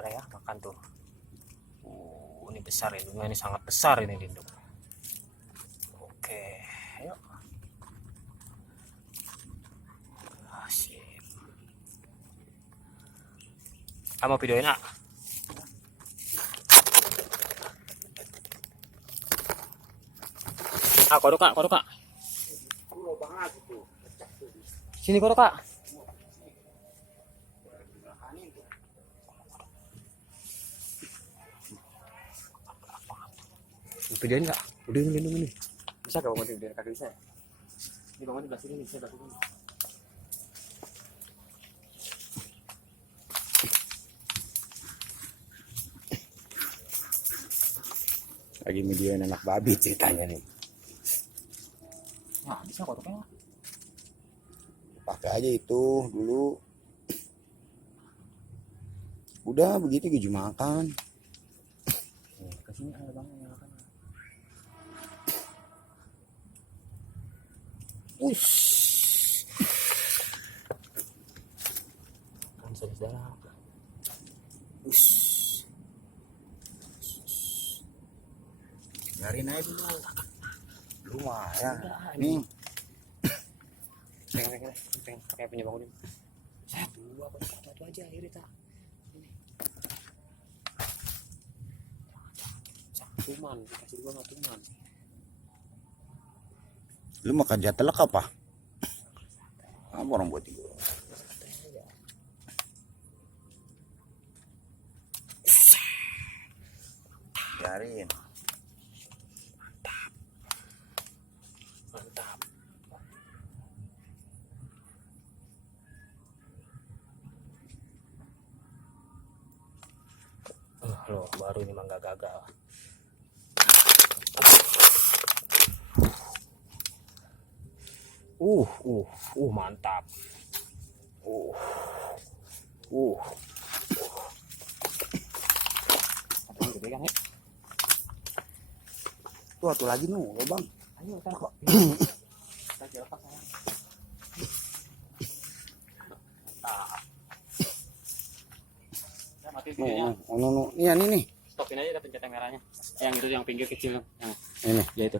saudara ya, makan tuh. Ini besar induknya, ini sangat besar ini induk. Oke, ayo. Asik. Kamu videoin ah. Kodok kak. Sini kodok kak. Videoin nggak? Udah ini. Bisa gak bangun videoin kaki saya? Ini bangun di belah sini nih, saya belah sini. Lagi videoin anak babi ceritanya nih. Nah, bisa kodoknya. Pakai aja itu dulu. Udah begitu Giju makan. Kesini ada bang yang makan. Ush. Kan saudara. Ush. Biarin aja dulu. Lumayan. Nih. Pengen pakai punya bangunin. Saya dua satu aja ini tak. Tuman, dikasih dua sama tuman. Lu makan jatelak apa? Apa orang buat itu? Biarin. Mantap. Loh, baru ini mah nggak gagal. Mantap. Apa yang gede kan ya? Tuh lagi nu, bang. Ayo kita kok. Kita jelepak sayang. Nah, matiin videonya. No. Iya nih. Stopin aja, kita pencet yang merahnya. Yang itu yang pinggir kecil. Yang Ini. ya itu.